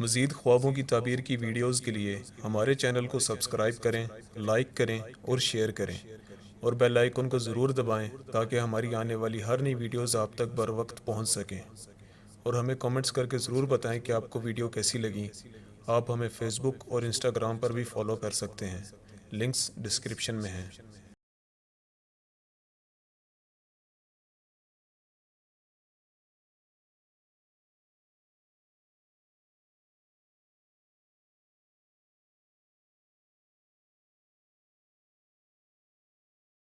मज़ीद ख्वाबों की ताबीर की वीडियोज़ के लिए हमारे चैनल को सब्सक्राइब करें, लाइक करें और शेयर करें, और बेल आइकन को ज़रूर दबाएं ताकि हमारी आने वाली हर नई वीडियोज़ आप तक बर वक्त पहुँच सकें। और हमें कमेंट्स करके ज़रूर बताएं कि आपको वीडियो कैसी लगी। आप हमें फ़ेसबुक और इंस्टाग्राम पर भी फॉलो कर सकते हैं, लिंक्स डिस्क्रिप्शन में हैं।